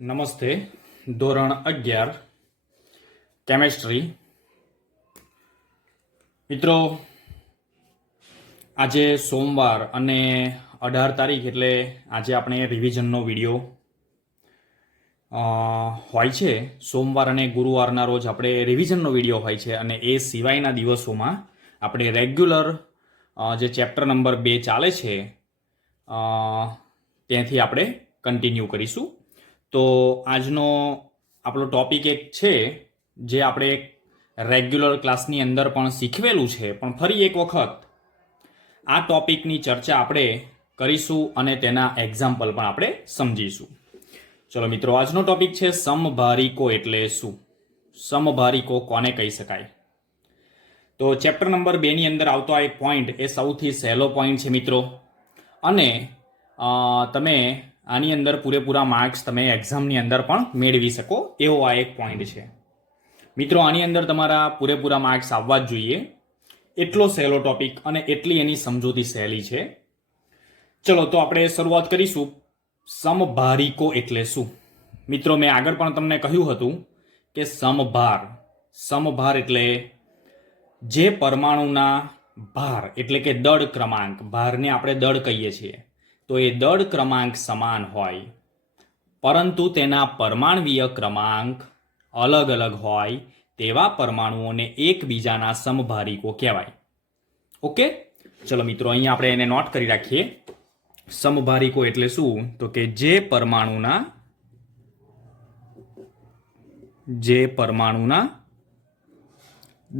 નમસ્તે. ધોરણ 11 કેમેસ્ટ્રી. મિત્રો, આજે સોમવાર અને 18 તારીખ એટલે આજે આપણે રિવિઝનનો વિડીયો હોય છે. સોમવાર અને ગુરુવારના રોજ આપણે રિવિઝનનો વિડીયો હોય છે અને એ સિવાયના દિવસોમાં આપણે રેગ્યુલર જે ચેપ્ટર નંબર 2 ચાલે છે ત્યાંથી આપણે કન્ટિન્યુ કરીશું. તો આજનો આપણો ટોપિક એક છે જે આપણે રેગ્યુલર ક્લાસની અંદર પણ શીખવેલું છે, પણ ફરી એક વખત આ ટોપિકની ચર્ચા આપણે કરીશું અને તેના એક્ઝામ્પલ પણ આપણે સમજીશું. ચલો મિત્રો, આજનો ટોપિક છે સમભારિકો એટલે શું? સમભારિકો કોને કહી શકાય? તો ચેપ્ટર નંબર 2 ની અંદર આવતો આ એક પોઈન્ટ એ સૌથી સહેલો પોઈન્ટ છે મિત્રો, અને તમે આની અંદર પૂરેપૂરા માર્ક્સ તમે એક્ઝામની અંદર પણ મેળવી શકો એવો આ એક પોઈન્ટ છે મિત્રો. આની અંદર તમારા પૂરેપૂરા માર્ક્સ આવવા જ જોઈએ, એટલો સહેલો ટોપિક અને એટલી એની સમજૂતી સહેલી છે. ચલો, તો આપણે શરૂઆત કરીશું. સમભારિકો એટલે શું? મિત્રો, મેં આગળ પણ તમને કહ્યું હતું કે સમભાર એટલે જે પરમાણુના ભાર એટલે કે દળ ક્રમાંક, ભારને આપણે દળ કહીએ છીએ, તો એ દળ ક્રમાંક સમાન હોય પરંતુ તેના પરમાણવીય ક્રમાંક અલગ અલગ હોય તેવા પરમાણુઓને એકબીજાના સમભારિકો કહેવાય. ઓકે, ચલો મિત્રો, અહીંયા આપણે એને નોટ કરી રાખીએ. સમભારિકો એટલે શું? તો કે જે પરમાણુના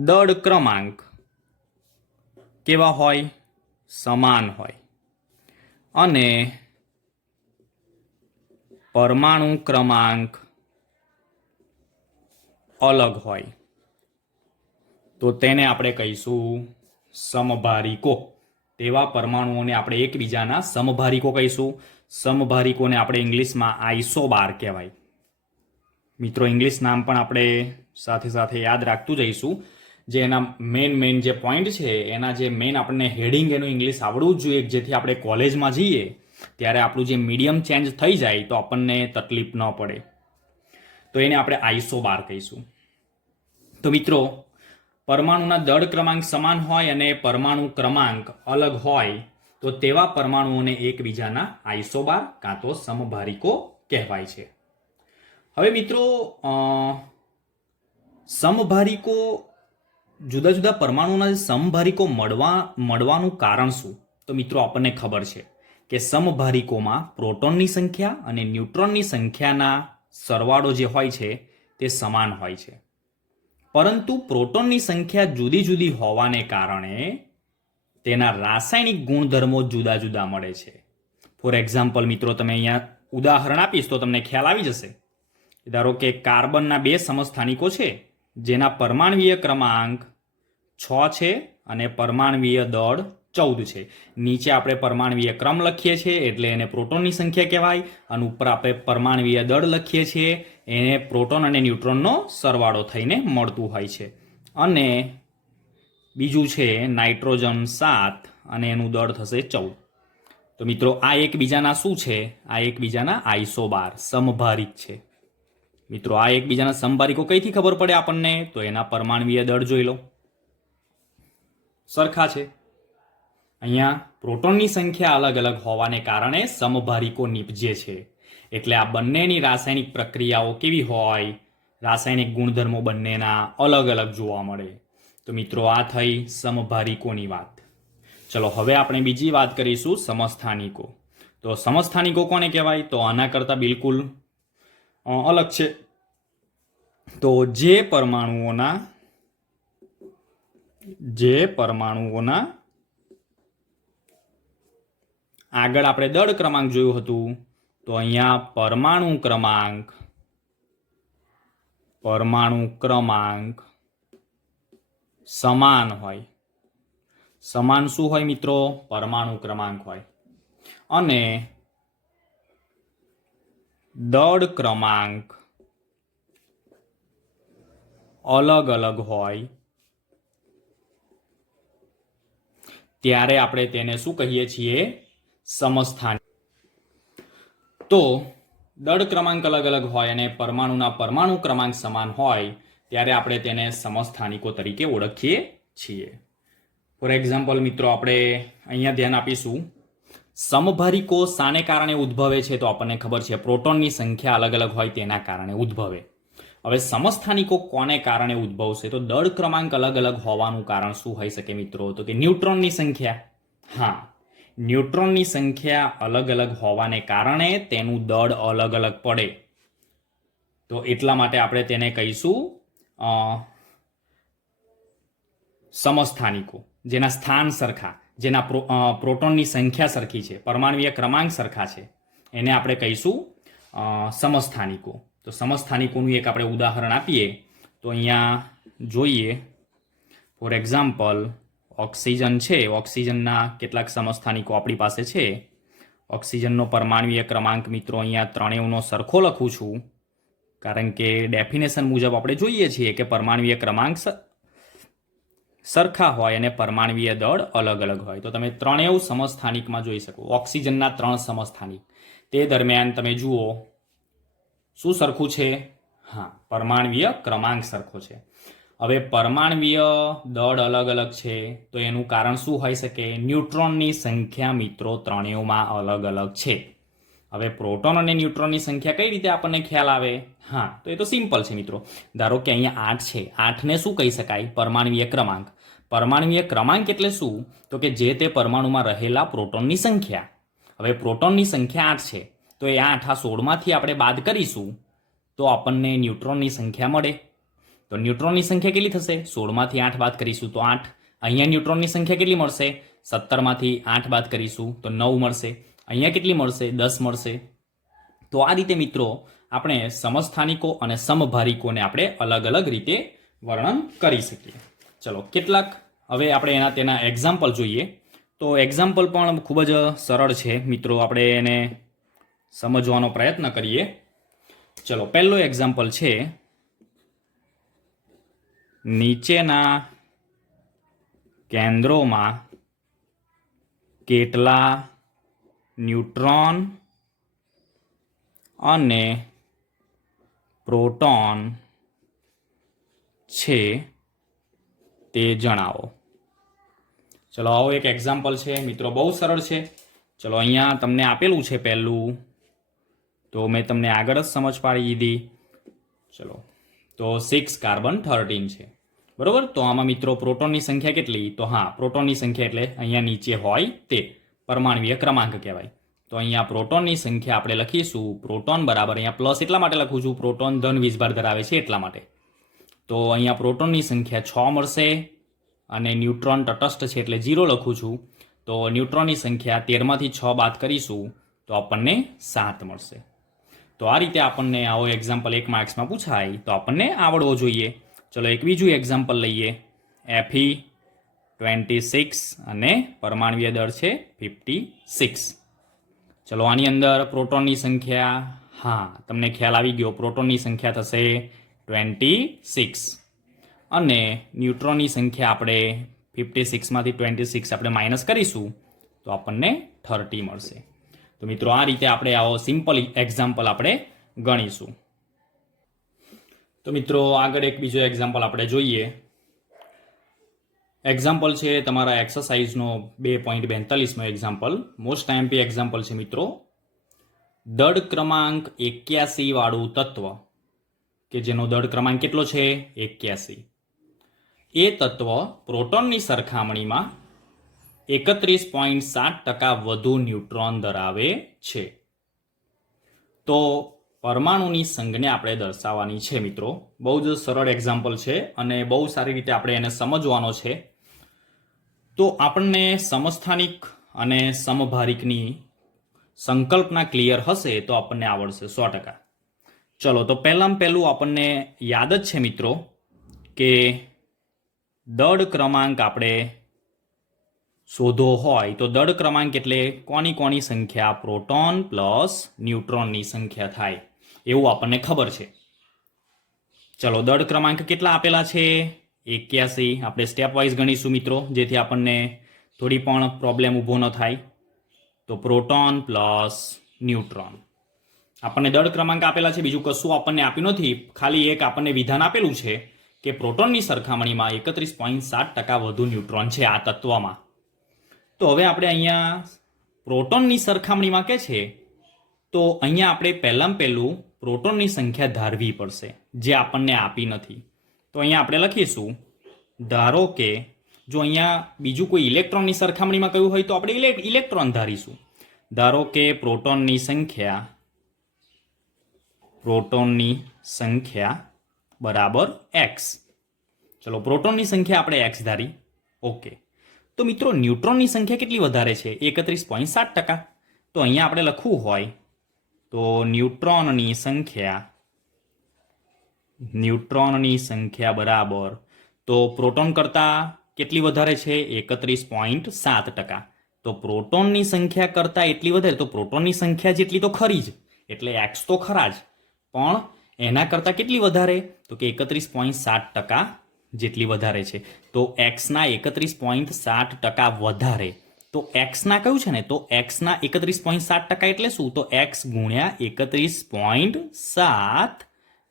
દળ ક્રમાંક કેવા હોય? સમાન હોય અને પરમાણુ ક્રમાંક અલગ હોય તો તેને આપણે કહીશું સમભારિકો. તેવા પરમાણુઓને આપણે એકબીજાના સમભારિકો કહીશું. સમભારિકોને આપણે ઇંગ્લિશમાં આઇસોબાર કહેવાય. મિત્રો, ઇંગ્લિશ નામ પણ આપણે સાથે સાથે યાદ રાખતું જઈશું. જે એના મેઇન જે પોઈન્ટ છે, એના જે મેઇન આપણને હેડિંગ એનું ઇંગ્લિશ આવડવું જ જોઈએ, જેથી આપણે કોલેજમાં જઈએ ત્યારે આપણું જે મીડિયમ ચેન્જ થઈ જાય તો આપણને તકલીફ ન પડે. તો એને આપણે આઇસોબાર કહીશું. તો મિત્રો, પરમાણુના દળ ક્રમાંક સમાન હોય અને પરમાણુ ક્રમાંક અલગ હોય તો તેવા પરમાણુઓને એકબીજાના આઇસોબાર કાં તો સમભારિકો કહેવાય છે. હવે મિત્રો, સમભારિકો જુદા જુદા પરમાણુના સમભારિકો મળવાનું કારણ શું? તો મિત્રો, આપણને ખબર છે કે સમભારિકોમાં પ્રોટોનની સંખ્યા અને ન્યુટ્રોનની સંખ્યાના સરવાળો જે હોય છે તે સમાન હોય છે, પરંતુ પ્રોટોનની સંખ્યા જુદી જુદી હોવાને કારણે તેના રાસાયણિક ગુણધર્મો જુદા જુદા મળે છે. ફોર એક્ઝામ્પલ મિત્રો, તમે અહીંયા ઉદાહરણ આપીશ તો તમને ખ્યાલ આવી જશે. ધારો કે કાર્બનના 2 સમસ્થાનિકો છે જેના પરમાણવીય ક્રમાંક 6 છે અને પરમાણવીય દળ 14 છે. નીચે આપણે પરમાણવીય ક્રમ લખીએ છીએ એટલે એને પ્રોટોનની સંખ્યા કહેવાય, અને ઉપર આપણે પરમાણવીય દળ લખીએ છીએ એને પ્રોટોન અને ન્યુટ્રોનનો સરવાળો થઈને મળતું હોય છે. અને બીજું છે નાઇટ્રોજન 7 અને એનું દળ થશે 14. તો મિત્રો, આ એકબીજાના શું છે? આ એકબીજાના આઇસોબાર સમભારિક છે. મિત્રો, આ એકબીજાના સમભારિકો કઈથી ખબર પડે આપણને? તો એના પરમાણવીય દળ જોઈ લો, સરખા છે. અહીંયા પ્રોટોનની સંખ્યા અલગ અલગ હોવાને કારણે સમભારિકો નીપજે છે. એટલે આ બંનેની રાસાયણિક પ્રક્રિયાઓ કેવી હોય? રાસાયણિક ગુણધર્મો બંનેના અલગ અલગ જોવા મળે. તો મિત્રો, આ થઈ સમભારિકોની વાત. ચલો, હવે આપણે બીજી વાત કરીશું, સમસ્થાનિકો. તો સમસ્થાનિકો કોને કહેવાય? તો આના કરતાં બિલકુલ અલગ છે. તો જે પરમાણુઓના આગળ આપણે દળ ક્રમાંક જોયું હતું, તો અહીંયા પરમાણુ ક્રમાંક સમાન હોય. સમાન શું હોય મિત્રો? પરમાણુ ક્રમાંક હોય. અને દળ ક્રમાંક અલગ અલગ હોય ત્યારે આપણે તેને શું કહીએ છીએ? સમસ્થાનિક. તો દળ ક્રમાંક અલગ અલગ હોય અને પરમાણુના પરમાણુ ક્રમાંક સમાન હોય ત્યારે આપણે તેને સમસ્થાનિકો તરીકે ઓળખીએ છીએ. ફોર એક્ઝામ્પલ મિત્રો આપણે અહીંયા ધ્યાન આપીશું, સમભારિકો શાને કારણે ઉદ્ભવે છે? તો આપણને ખબર છે પ્રોટોનની સંખ્યા અલગ અલગ હોય તેના કારણે ઉદ્ભવે. હવે સમસ્થાનિકો કોને કારણે ઉદ્ભવશે? તો દળ ક્રમાંક અલગ અલગ હોવાનું કારણ શું હોઈ શકે મિત્રો? તો કે ન્યુટ્રોનની સંખ્યા. હા, ન્યુટ્રોનની સંખ્યા અલગ અલગ હોવાને કારણે તેનું દળ અલગ અલગ પડે. તો એટલા માટે આપણે તેને કહીશું સમસ્થાનિકો. જેના સ્થાન સરખા, જેના પ્રોટોનની સંખ્યા સરખી છે, પરમાણુય ક્રમાંક સરખા છે, એને આપણે કહીશું સમસ્થાનિકો. તો સમસ્થાનિકોનું એક આપણે ઉદાહરણ આપીએ તો અહીંયા જોઈએ. ફોર એક્ઝામ્પલ ઓક્સિજન છે, ઓક્સિજનના કેટલાક સમસ્થાનિકો આપણી પાસે છે. ઓક્સિજનનો પરમાણુય ક્રમાંક મિત્રો અહીંયા ત્રણેયનો સરખો લખું છું, કારણ કે ડેફિનેશન મુજબ આપણે જોઈએ છીએ કે પરમાણુય ક્રમાંક સરખા હોય અને પરમાણુય દળ અલગ અલગ હોય. તો તમે ત્રણેય સમસ્થાનિકમાં જોઈ શકો. ઓક્સિજનના 3 સમસ્થાનિક, તે દરમિયાન તમે જુઓ શું સરખું છે? હા, પરમાણુય ક્રમાંક સરખો છે. હવે પરમાણુય દળ અલગ અલગ છે તો એનું કારણ શું હોઈ શકે? ન્યુટ્રોનની સંખ્યા મિત્રો ત્રણેયમાં અલગ અલગ છે. હવે પ્રોટોન અને ન્યુટ્રોનની સંખ્યા કઈ રીતે આપણને ખ્યાલ આવે? હા, તો એ તો સિમ્પલ છે મિત્રો. ધારો કે અહીંયા 8 છે, 8ને શું કહી શકાય? પરમાણુય ક્રમાંક. પરમાણુય ક્રમાંક એટલે શું? તો કે જે તે પરમાણુમાં રહેલા પ્રોટોનની સંખ્યા. હવે પ્રોટોનની સંખ્યા 8 છે તો એ 8 આ 16માંથી આપણે બાદ કરીશું તો આપણને ન્યુટ્રોનની સંખ્યા મળે. તો ન્યુટ્રોનની સંખ્યા કેટલી થશે? 16માંથી 8 બાદ કરીશું તો 8. અહીંયા ન્યુટ્રોનની સંખ્યા કેટલી મળશે? 17માંથી 8 બાદ કરીશું તો 9 મળશે. અહીંયા કેટલી મળશે? 10 મળશે. તો આ રીતે મિત્રો આપણે સમસ્થાનિકો અને સમભારિકોને આપણે અલગ અલગ રીતે વર્ણન કરી શકીએ. ચલો કેટલાક હવે આપણે તેના એક્ઝામ્પલ જોઈએ. તો એક્ઝામ્પલ પણ ખૂબ જ સરળ છે મિત્રો, આપણે એને સમજવાનો પ્રયત્ન કરીએ. ચલો પહેલો એક્ઝામ્પલ છે, નીચેના કેન્દ્રોમાં કેટલા ન્યુટ્રોન અને પ્રોટોન છે તે જણાવો. ચલો આવો એક એક્ઝામ્પલ છે મિત્રો, બહુ સરળ છે. ચલો અહીંયા તમને આપેલું છે પહેલું, તો મેં તમને આગળ જ સમજ પાડી દીધી. ચલો તો 6 કાર્બન 13 છે, બરોબર. તો આમાં મિત્રો પ્રોટોનની સંખ્યા કેટલી? તો હા, પ્રોટોનની સંખ્યા એટલે અહીંયા નીચે હોય તે પરમાણુય ક્રમાંક કહેવાય. તો અહીંયા પ્રોટોનની સંખ્યા આપણે લખીશું પ્રોટોન બરાબર, અહીંયા પ્લસ એટલા માટે લખું છું પ્રોટોન ધન વીજભાર ધરાવે છે એટલા માટે. તો અહીંયા પ્રોટોનની સંખ્યા 6 મળશે અને ન્યુટ્રોન તટસ્થ છે એટલે 0 લખું છું. તો ન્યુટ્રોનની સંખ્યા 13માંથી 6 બાદ કરીશું તો આપણને 7 મળશે. તો આ રીતે આપણને આવો એક્ઝામ્પલ 1 માર્ક્સમાં પૂછાય તો આપણને આવડવો જોઈએ. ચલો એક બીજું એક્ઝામ્પલ લઈએ. Fe26 અને પરમાણુય દળ છે 56. ચલો આની અંદર પ્રોટોનની સંખ્યા, હા તમને ખ્યાલ આવી ગયો, પ્રોટોનની સંખ્યા થશે 26 અને ન્યુટ્રોનની સંખ્યા આપણે 56માંથી 26 આપણે માઇનસ કરીશું તો આપણને 30 મળશે. તો મિત્રો આ રીતે આપણે આવો સિમ્પલ એક્ઝામ્પલ આપણે ગણીશું. તો મિત્રો આગળ એક બીજો એક્ઝામ્પલ આપણે જોઈએ. એક્ઝામ્પલ છે તમારા એક્સરસાઇઝનો 2.42નો એક્ઝામ્પલ, મોસ્ટ આઈએમપી એક્ઝામ્પલ છે મિત્રો. દળ ક્રમાંક 81 વાળું તત્વ કે જેનો દળ ક્રમાંક કેટલો છે? 81. એ તત્વ પ્રોટોનની સરખામણીમાં 31.7% વધુ ન્યુટ્રોન ધરાવે છે. તો પરમાણુની સંજ્ઞા આપણે દર્શાવવાની છે મિત્રો. બહુ જ સરળ એક્ઝામ્પલ છે અને બહુ સારી રીતે આપણે એને સમજવાનો છે. તો આપણને સમસ્થાનિક અને સમભારિકની સંકલ્પના ક્લિયર હશે તો આપણને આવડશે 100%. ચલો તો પહેલું આપણને યાદ જ છે મિત્રો કે દળ ક્રમાંક આપણે શોધવો હોય તો દળ ક્રમાંક એટલે કોની સંખ્યા? પ્રોટોન પ્લસ ન્યુટ્રોનની સંખ્યા થાય એવું આપણને ખબર છે. ચલો દળ ક્રમાંક કેટલા આપેલા છે? 81. આપણે સ્ટેપ વાઇઝ ગણીશું મિત્રો, જેથી આપણને થોડી પણ પ્રોબ્લેમ ઊભો ન થાય. તો પ્રોટોન પ્લસ ન્યુટ્રોન. આપણને દળ ક્રમાંક આપેલા છે, બીજું કશું આપણને આપ્યું નથી, ખાલી એક આપણને વિધાન આપેલું છે કે પ્રોટોનની સરખામણીમાં 31.7% વધુ ન્યુટ્રોન છે આ તત્વમાં. તો હવે આપણે અહીંયા પ્રોટોનની સરખામણીમાં કે છે, તો અહીંયા આપણે પહેલું પ્રોટોનની સંખ્યા ધારવી પડશે, જે આપણને આપી નથી. તો અહીંયા આપણે લખીશું, ધારો કે જો અહીંયા બીજું કોઈ ઇલેક્ટ્રોનની સરખામણીમાં કહ્યું હોય તો આપણે ઇલેક્ટ્રોન ધારીશું. ધારો કે પ્રોટોનની સંખ્યા બરાબર x. ચલો પ્રોટોનની સંખ્યા આપણે x ધારી. ઓકે, તો મિત્રો ન્યુટ્રોનની સંખ્યા કેટલી વધારે છે? 31.7%. તો અહીંયા આપણે લખવું હોય તો ન્યુટ્રોનની સંખ્યા બરાબર, તો પ્રોટોન કરતાં કેટલી વધારે છે? 31.7%. તો પ્રોટોનની સંખ્યા કરતાં એટલી વધારે, તો પ્રોટોનની સંખ્યા જેટલી તો ખરી જ, એટલે x તો ખરા જ, પણ એના કરતાં કેટલી વધારે? તો કે 31.7% જેટલી વધારે છે. તો એક્સના 31.7% વધારે. તો એક્સના કયું છે ને? તો એક્સના 31.7% એટલે શું? તો એક્સ ગુણ્યા 31.7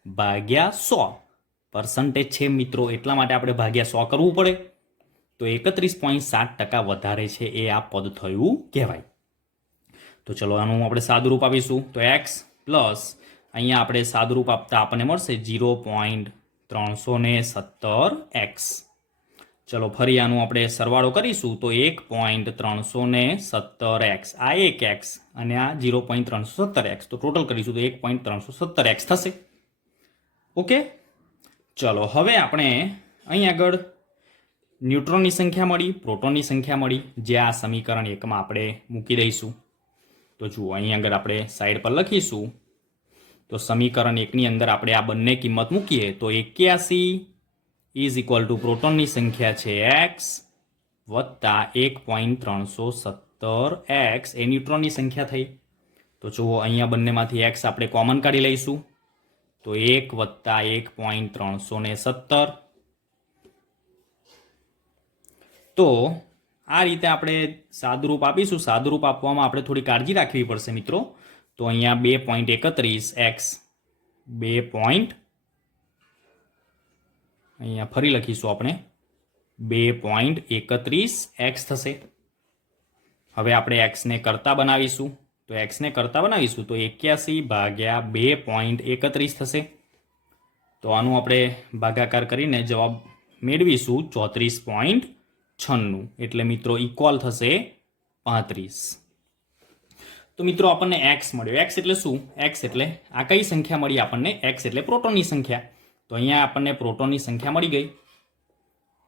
ભાગ્યા 100% છે મિત્રો, એટલા માટે આપણે ભાગ્યા 100 કરવું પડે. તો 31.7% વધારે છે એ આ પદ થયું કહેવાય. તો ચલો આનું આપણે સાદુરૂપ આપીશું. તો એક્સ પ્લસ અહીંયા આપણે સાદુરૂપ આપતા આપણને મળશે 0.317x. ચલો ફરી આનું આપણે સરવાળો કરીશું તો 1.317x, આ 1x અને આ 0.317x, તો ટોટલ કરીશું તો 1.317x થશે. ઓકે, ચલો હવે આપણે અહીં આગળ ન્યુટ્રોનની સંખ્યા મળી, પ્રોટોનની સંખ્યા મળી, જે આ સમીકરણ 1 માં આપણે મૂકી દઈશું. તો જુઓ અહીં આગળ આપણે સાઈડ પર લખીશું. તો સમીકરણ 1 ની અંદર આપણે આ બંને કિંમત મૂકીએ તો 81 ઇઝ ઇક્વલ ટુ પ્રોટોનની સંખ્યા છે x વત્તા 1.317x એ ન્યુટ્રોનની સંખ્યા થઈ. તો જુઓ અહીંયા બંનેમાંથી x આપણે કોમન કાઢી લઈશું. તો 1 વત્તા 1.317. તો આ રીતે આપણે સાદુરૂપ આપીશું. સાદુરૂપ આપવામાં આપણે થોડી કાળજી રાખવી પડશે મિત્રો. તો અહીંયા 2.31x અહીંયા ફરી લખીશું આપણે 2.31x થશે. હવે આપણે x ને કરતા બનાવીશું. તો x ને કરતા બનાવીશું તો 81 ભાગ્યા 2.31 થશે. તો આનું આપણે ભાગાકાર કરીને જવાબ મેળવીશું 34.96, એટલે મિત્રો ઇક્વલ થશે 35. તો મિત્રો આપણને x મળ્યો. x એટલે શું? x એટલે આ કઈ સંખ્યા મળી આપણને? x એટલે પ્રોટોનની સંખ્યા. તો અહીંયા આપણને પ્રોટોનની સંખ્યા મળી ગઈ,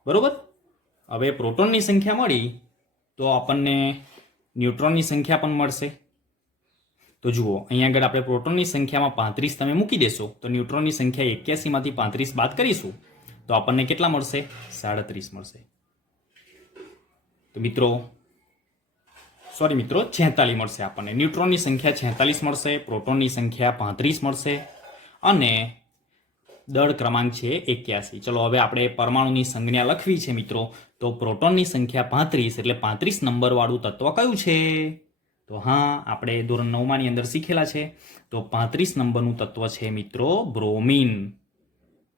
બરોબર. હવે પ્રોટોનની સંખ્યા મળી તો આપણને ન્યુટ્રોનની સંખ્યા પણ મળશે. તો જુઓ અહીંયા આગળ આપણે પ્રોટોનની સંખ્યામાં 35 તમે મૂકી દેશો તો ન્યુટ્રોનની સંખ્યા 81 માંથી 35 બાદ કરીશું તો આપણને કેટલા મળશે? 37 મળશે. તો મિત્રો 46 મળશે આપણને. ન્યુટ્રોનની સંખ્યા 46 મળશે, પ્રોટોનની સંખ્યા 35 મળશે અને દળ ક્રમાંક છે 81. ચલો હવે આપણે પરમાણુની સંજ્ઞા લખવી છે મિત્રો. તો પ્રોટોનની સંખ્યા 35 એટલે 35 નંબર વાળું તત્વ કયું છે? તો હા, આપણે ધોરણ 9 ની અંદર શીખેલા છે. તો 35 નંબરનું તત્વ છે મિત્રો બ્રોમિન.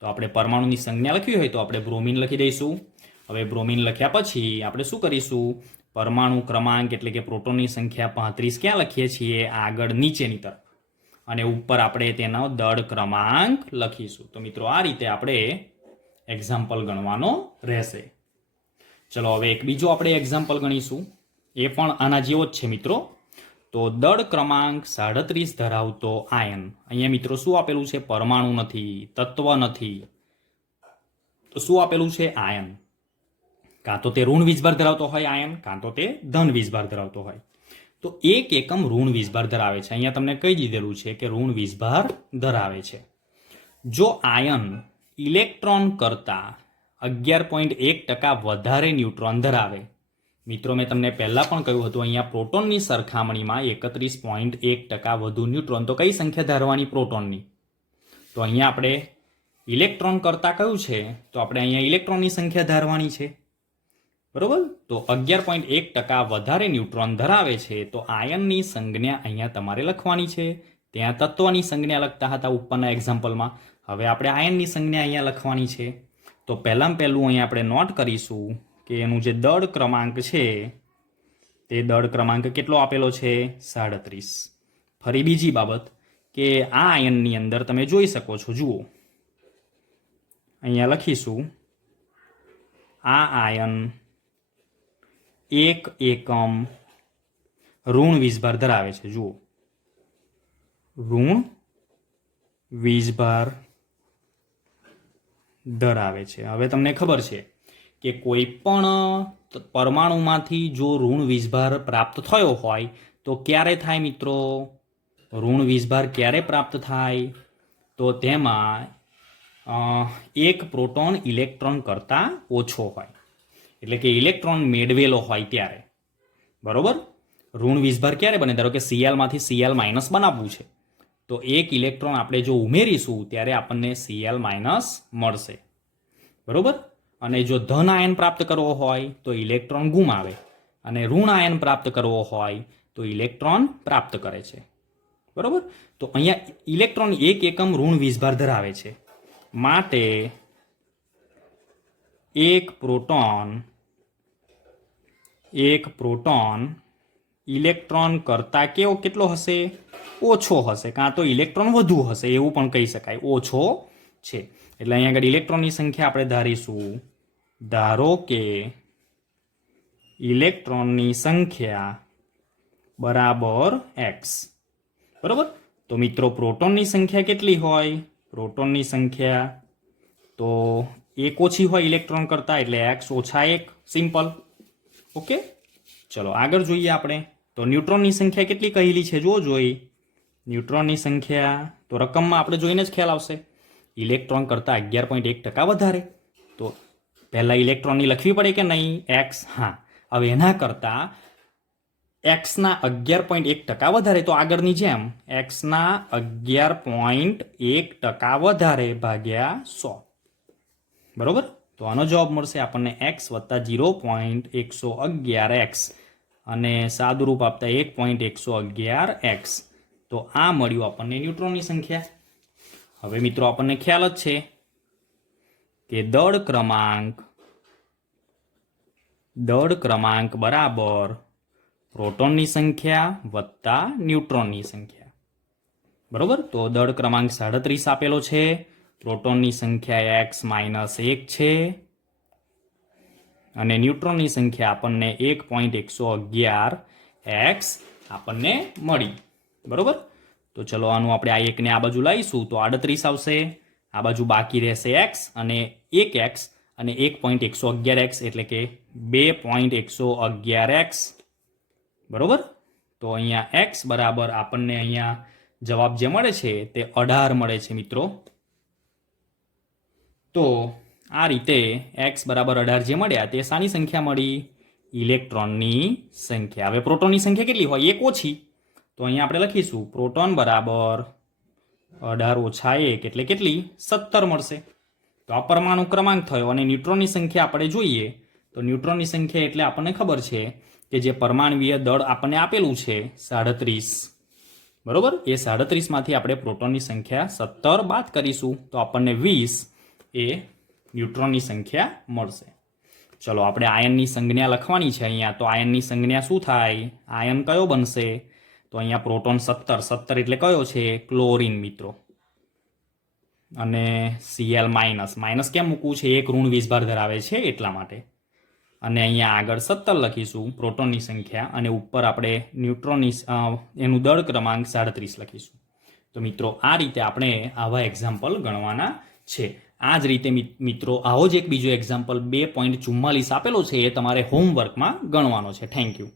તો આપણે પરમાણુની સંજ્ઞા લખવી હોય તો આપણે બ્રોમિન લખી દઈશું. હવે બ્રોમિન લખ્યા પછી આપણે શું કરીશું? પરમાણુ ક્રમાંક એટલે કે પ્રોટોનની સંખ્યા 35 ક્યાં લખીએ છીએ? આગળ નીચેની તરફ, અને ઉપર આપણે તેનો દળ ક્રમાંક લખીશું. તો મિત્રો આ રીતે આપણે એક્ઝામ્પલ ગણવાનો રહેશે. ચલો હવે એક બીજો આપણે એક્ઝામ્પલ ગણીશું. એ પણ આના જેવો જ છે મિત્રો. તો દળ ક્રમાંક 37 ધરાવતો આયન. અહીંયા મિત્રો શું આપેલું છે? પરમાણુ નથી, તત્વ નથી, તો શું આપેલું છે? આયન. કાં તો તે ઋણ વીજભાર ધરાવતો હોય આયન, કાં તો તે ધન વીજભાર ધરાવતો હોય. તો 1 એકમ ઋણ વીજભાર ધરાવે છે. અહીંયા તમને કહી દીધેલું છે કે ઋણ વીજભાર ધરાવે છે. જો આયન ઇલેક્ટ્રોન કરતા 11.1% વધારે ન્યુટ્રોન ધરાવે. મિત્રો મેં તમને પહેલા પણ કહ્યું હતું, અહીંયા પ્રોટોનની સરખામણીમાં 31.1% વધુ ન્યુટ્રોન. તો કઈ સંખ્યા ધારવાની? પ્રોટોનની. તો અહીંયા આપણે ઇલેક્ટ્રોન કરતા કયું છે? તો આપણે અહીંયા ઇલેક્ટ્રોનની સંખ્યા ધારવાની છે, બરોબર. તો 11.1% વધારે ન્યુટ્રોન ધરાવે છે. તો આયનની સંજ્ઞા અહીંયા તમારે લખવાની છે ત્યાં તત્વની સંજ્ઞા લખતા હતા ઉપરના એક્ઝામ્પલમાં. હવે આપણે આયનની સંજ્ઞા અહીંયા લખવાની છે. તો પહેલાં પહેલું અહીંયા આપણે નોટ કરીશું કે એનું જે દળ ક્રમાંક છે તે દળ ક્રમાંક કેટલો આપેલો છે? 37. ફરી બીજી બાબત કે આ આયનની અંદર તમે જોઈ શકો છો, જુઓ અહીંયા લખીશું આ આયન 1 એકમ ઋણ વીજભાર ધરાવે છે. જુઓ ઋણ વીજભાર ધરાવે છે. હવે તમને ખબર છે કે કોઈ પણ પરમાણુમાંથી જો ઋણ વીજભાર પ્રાપ્ત થયો હોય તો ક્યારે થાય મિત્રો? ઋણ વીજભાર ક્યારે પ્રાપ્ત થાય? તો તેમાં એક પ્રોટોન ઇલેક્ટ્રોન કરતાં ઓછો હોય, એટલે કે ઇલેક્ટ્રોન મેળવેલો હોય ત્યારે. બરોબર? ઋણ વીજભાર ક્યારે બને? ધારો કે સીએલમાંથી સીએલ માઇનસ બનાવવું છે તો એક ઇલેક્ટ્રોન આપણે જો ઉમેરીશું ત્યારે આપણને સીએલ માઇનસ મળશે. બરોબર? અને જો ધન આયન પ્રાપ્ત કરવો હોય તો ઇલેક્ટ્રોન ગુમાવે, અને ઋણ આયન પ્રાપ્ત કરવો હોય તો ઇલેક્ટ્રોન પ્રાપ્ત કરે છે. બરોબર? તો અહીંયા ઇલેક્ટ્રોન 1 એકમ ઋણ વીજભાર ધરાવે છે, માટે એક પ્રોટોન ઇલેક્ટ્રોન કરતા કેટલો હશે? ઓછો હશે, કાં તો ઇલેક્ટ્રોન વધુ હશે, એવું પણ કહી શકાય. ઓછો છે એટલે અહીંયા આગળ ઇલેક્ટ્રોનની સંખ્યા આપણે ધારીશું. ધારો કે ઇલેક્ટ્રોનની સંખ્યા બરાબર x. બરોબર? તો મિત્રો પ્રોટોનની સંખ્યા કેટલી હોય? પ્રોટોનની સંખ્યા તો 1 ઓછી હોય ઇલેક્ટ્રોન કરતા, એટલે x ઓછા 1. સિમ્પલ. ઓકે, ચલો આગળ જોઈએ આપણે. તો ન્યુટ્રોનની સંખ્યા કેટલી કહેલી છે? જોઈ ન્યુટ્રોનની સંખ્યા તો રકમમાં આપણે જોઈને જ ખ્યાલ આવશે. ઇલેક્ટ્રોન કરતાં 11.1% વધારે. તો પહેલાં ઇલેક્ટ્રોનની લખવી પડે કે નહીં? x. હા, હવે એના કરતાં એક્સના 11.1% વધારે, તો આગળની જેમ એક્સના 11.1% વધારે ભાગ્યા 100. બરોબર? તો આનો જવાબ મળશે આપણને x વત્તા 0.111x અને સાદુરૂપ આપતા 1.111x. તો આ મળ્યું આપણને ન્યુટ્રોનની સંખ્યા. હવે મિત્રો આપણને ખ્યાલ જ છે કે દળ ક્રમાંક બરાબર પ્રોટોનની સંખ્યા વત્તા ન્યુટ્રોનની સંખ્યા. બરોબર? તો દળ ક્રમાંક 37 આપેલો છે, પ્રોટોનની સંખ્યા x -1 છે અને ન્યુટ્રોનની સંખ્યા આપણને 1.111x આપણને મળી. બરોબર? તો ચલો આનું આપણે આ એકને આ બાજુ લાવીશું તો 38 આવશે. આ બાજુ બાકી રહેશે x અને 1x અને 1.111x એટલે કે 2.111x. બરોબર? તો અહીંયા x બરાબર આપણને અહીંયા જવાબ જે મળે છે તે 18 મળે છે મિત્રો. તો આ રીતે x બરાબર 18 જે મળ્યા તે શાની સંખ્યા મળી? ઇલેક્ટ્રોનની સંખ્યા. હવે પ્રોટોનની સંખ્યા કેટલી હોય? 1 ઓછી. તો અહીંયા આપણે લખીશું પ્રોટોન બરાબર 18 ઓછા 1 એટલે કેટલી? 17 મળશે. તો આ પરમાણુ ક્રમાંક થયો. અને ન્યુટ્રોનની સંખ્યા આપણે જોઈએ તો ન્યુટ્રોનની સંખ્યા એટલે આપણને ખબર છે કે જે પરમાણવીય દળ આપણને આપેલું છે 37. બરોબર? એ 37માંથી આપણે પ્રોટોનની સંખ્યા 17 બાદ કરીશું તો આપણને 20 એ ન્યુટ્રોનની સંખ્યા મળશે. ચલો આપણે આયનની સંજ્ઞા લખવાની છે અહીંયા. તો આયનની સંજ્ઞા શું થાય? આયન કયો બનશે? તો અહીંયા પ્રોટોન 17 એટલે કયો છે? ક્લોરીન મિત્રો. અને Cl માઇનસ કેમ મૂકવું છે? એક ઋણ વીજભાર ધરાવે છે એટલા માટે. અને અહીંયા આગળ 17 લખીશું પ્રોટોનની સંખ્યા, અને ઉપર આપણે ન્યુટ્રોનની એનું દળ ક્રમાંક 37 લખીશું. તો મિત્રો આ રીતે આપણે આવા એક્ઝામ્પલ ગણવાના છે. આ જ રીતે મિત્રો આવો જ એક બીજો એક્ઝામ્પલ 2.44 આપેલો છે, એ તમારે હોમવર્કમાં ગણવાનો છે. Thank you.